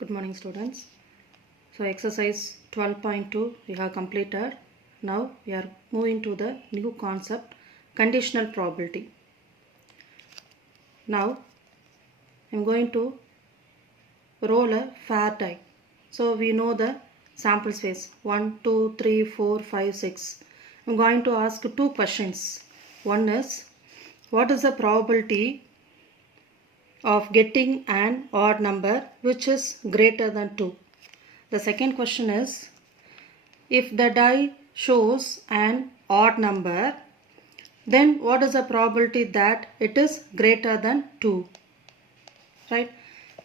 Good morning, students. So exercise 12.2 we have completed. Now we are moving to the new concept, conditional probability. Now I am going to roll a fair die. So we know the sample space 1, 2, 3, 4, 5, 6. I am going to ask two questions. One is, what is the probability of getting an odd number which is greater than 2? The second question is, if the die shows an odd number, then what is the probability that it is greater than 2? Right?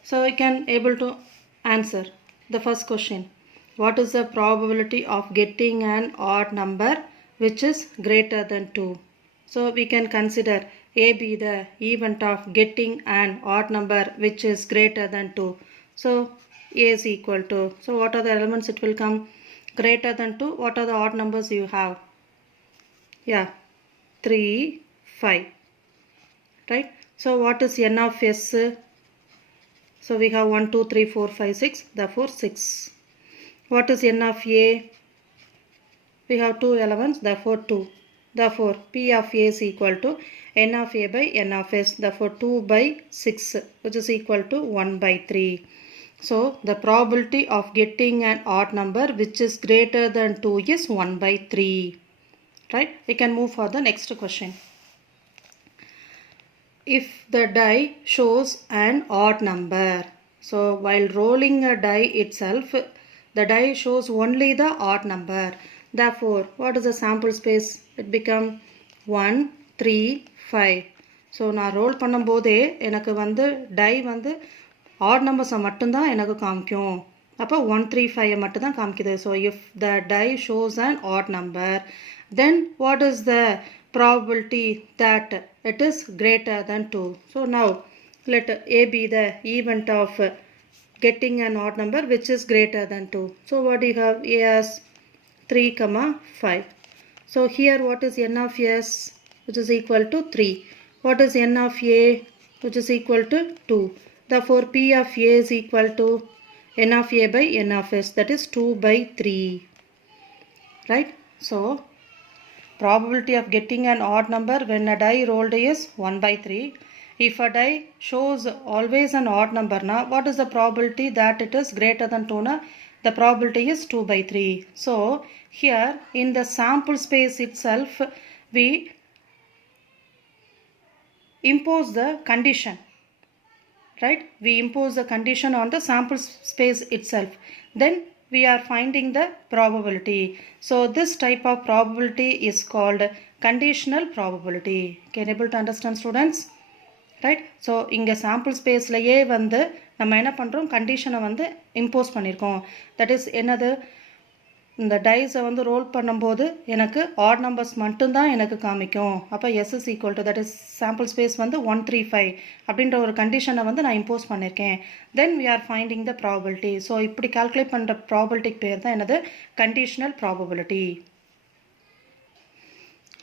So we can able to answer the first question. What is the probability of getting an odd number which is greater than 2? So we can consider A be the event of getting an odd number which is greater than 2. So A is equal to, so what are the elements it will come? Greater than 2, what are the odd numbers you have? Yeah, 3, 5. Right? So what is n of s? So we have 1, 2, 3, 4, 5, 6, therefore 6. What is n of a? We have two elements, therefore 2. Therefore P of a is equal to n of a by n of s, therefore 2 by 6, which is equal to 1 by 3. So the probability of getting an odd number which is greater than 2 is 1 by 3. Right? We can move for the next question. If the die shows an odd number, so while rolling a die itself, the die shows only the odd number. Therefore, what is the sample space? It become 1, 3, 5. So நான் role பண்ணும்போதே எனக்கு வந்து tie வந்து add நம்பர்ஸை மட்டும்தான் எனக்கு காமிக்கும். அப்போ 1, 3, 5 மட்டும் தான் காமிக்குது. So if the die shows an odd number, then what is the probability that it is greater than 2? So now let A be the event of getting an odd number which is greater than 2. So what do you have? A as 3, 5. So here what is n of s, which is equal to 3. What is n of a, which is equal to 2. Therefore P of a is equal to n of a by n of s, that is 2 by 3. Right? So probability of getting an odd number when a die rolled is 1 by 3. If a die shows always an odd number, what is the probability that it is greater than 2? The probability is 2 by 3. So here in the sample space itself, we impose the condition. Right? We impose the condition on the sample space itself. Then we are finding the probability. So this type of probability is called conditional probability. Can you able to understand, students? Right? So இங்க sample spaceலயே வந்து நம்ம என்ன பண்றோம், கண்டிஷனை வந்து impose பண்ணியிருக்கோம். That is என்னது, இந்த டைஸை வந்து ரோல் பண்ணும்போது எனக்கு ஆட் நம்பர்ஸ் மட்டும்தான் எனக்கு காமிக்கும். அப்போ S is equal to, that is sample space வந்து 1, 3, 5 அப்படின்ற ஒரு கண்டிஷனை வந்து நான் இம்போஸ் பண்ணியிருக்கேன். Then we are finding the probability. So இப்படி கால்குலேட் பண்ணுற ப்ராபபிலிட்டிக்கு பேர் தான் என்னது, conditional probability.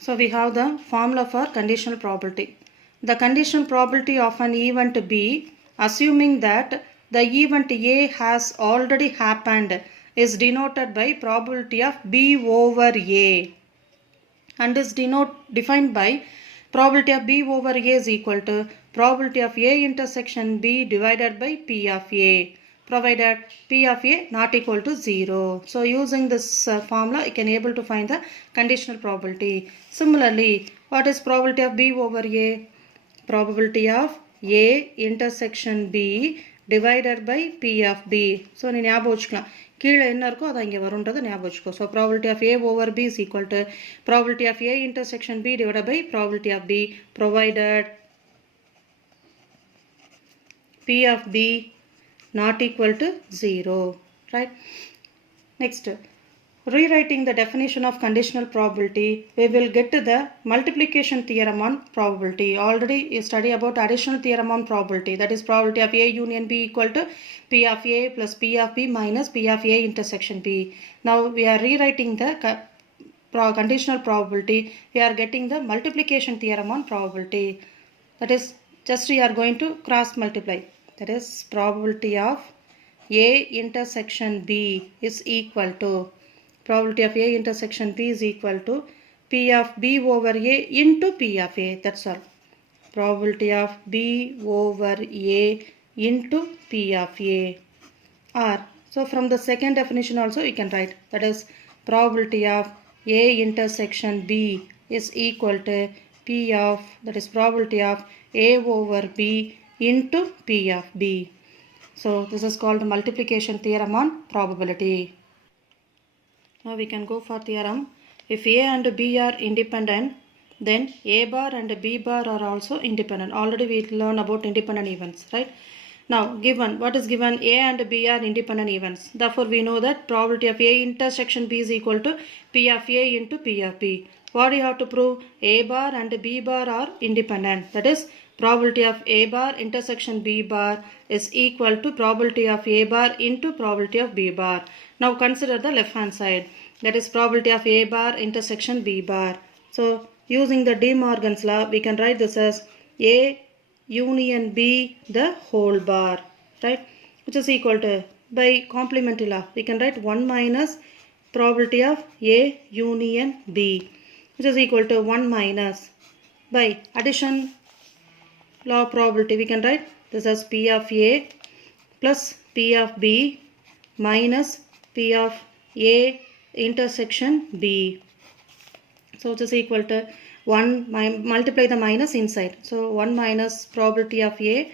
So we have the formula for conditional probability. The conditional probability of an event B, assuming that the event A has already happened, is denoted by probability of B over A and is defined by probability of B over A is equal to probability of A intersection B divided by P of A, provided P of A not equal to 0. So using this formula you can able to find the conditional probability. Similarly, what is probability of B over A? Probability of A intersection B divided by P of B. So நீ ஞாபகம் வச்சுக்கலாம், கீழே என்ன இருக்கோ அதை இங்கே வரும்ன்றது ஞாபகம் வச்சுக்கோ. So probability of A over B is equal to probability of A intersection B divided by probability of B, provided P of B not equal to 0. Right? Next, rewriting the definition of conditional probability, we will get to the multiplication theorem on probability. Already you study about additional theorem on probability, that is probability of A union B equal to P of A plus P of B minus P of A intersection B. Now we are rewriting the conditional probability. We are getting the multiplication theorem on probability, that is just we are going to cross multiply, that is probability of A intersection B is equal to, probability of A intersection B is equal to P of B over A into P of A. That's all. Probability of B over A into P of A. Or, so from the second definition also you can write, that is probability of A intersection B is equal to P of, that is probability of A over B into P of B. So this is called multiplication theorem on probability. Now we can go for theorem. If A and B are independent, then A bar and B bar are also independent. Already we learned about independent events, right? Now given, what is given? A and B are independent events. Therefore we know that probability of A intersection B is equal to P of A into P of B. What do you have to prove? A bar and B bar are independent. That is probability of A bar intersection B bar is equal to probability of A bar into probability of B bar. Now consider the left hand side. That is probability of A bar intersection B bar. So using the De Morgan's law, we can write this as A union B the whole bar, right? Which is equal to, by complementary law, we can write 1 minus probability of A union B, which is equal to 1 minus, by addition law of probability, we can write this as P of A plus P of B minus P of A intersection B. So it is equal to 1, multiply the minus inside. So 1 minus probability of A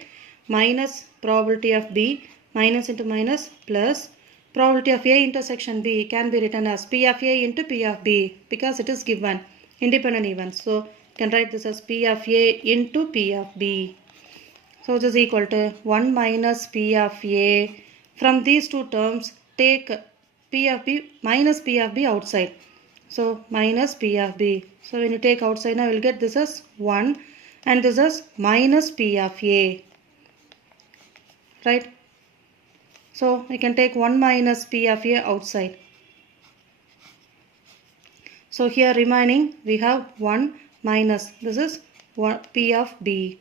minus probability of B, minus into minus, plus probability of A intersection B can be written as P of A into P of B, because it is given independent events. So you can write this as P of A into P of B. So it is equal to 1 minus P of A. From these two terms, take P of B minus P of B outside. So minus P of B. So when you take outside now, you will get this as 1 and this is minus P of A. Right? So we can take 1 minus P of A outside. So here remaining we have 1 minus, this is P of B.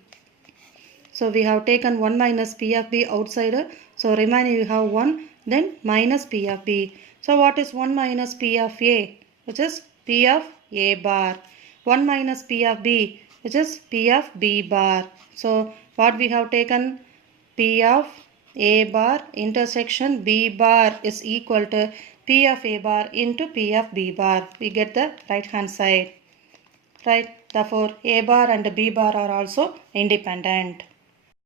So we have taken 1 minus P of B outside. So remaining we have 1, then minus P of B. So what is 1 minus P of A? Which is P of A bar. 1 minus P of B, which is P of B bar. So what we have taken? P of A bar intersection B bar is equal to P of A bar into P of B bar. We get the right hand side. Right? Therefore A bar and B bar are also independent.